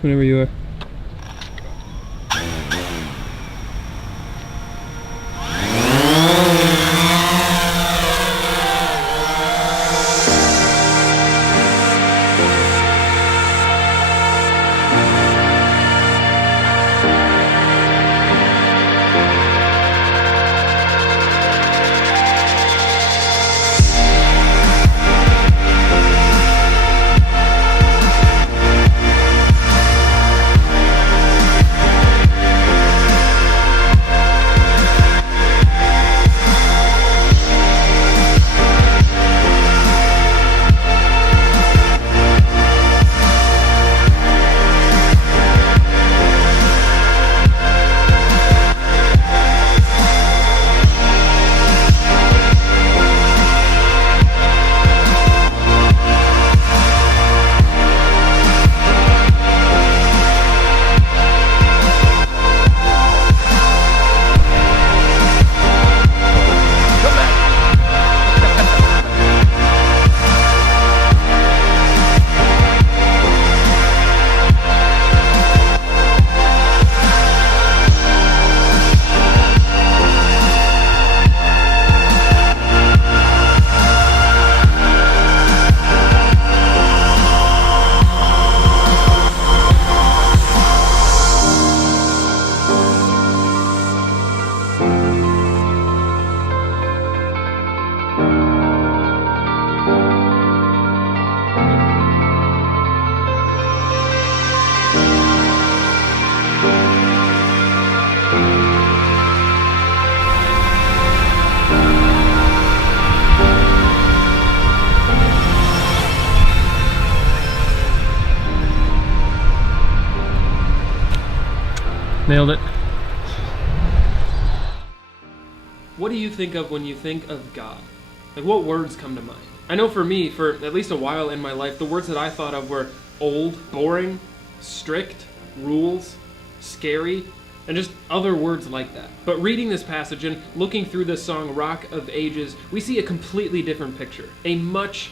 Whenever you are. Nailed it. What do you think of when you think of God? Like, what words come to mind? I know for me, for at least a while in my life, the words that I thought of were old, boring, strict, rules, scary, and just other words like that. But reading this passage and looking through this song, Rock of Ages, we see a completely different picture. A much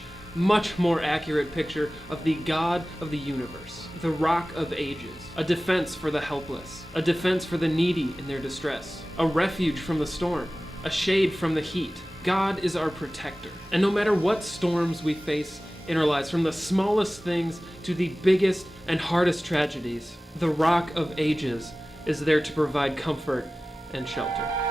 more accurate picture of the God of the universe. The Rock of Ages. A defense for the helpless. A defense for the needy in their distress. A refuge from the storm. A shade from the heat. God is our protector. And no matter what storms we face in our lives, from the smallest things to the biggest and hardest tragedies, the Rock of Ages is there to provide comfort and shelter.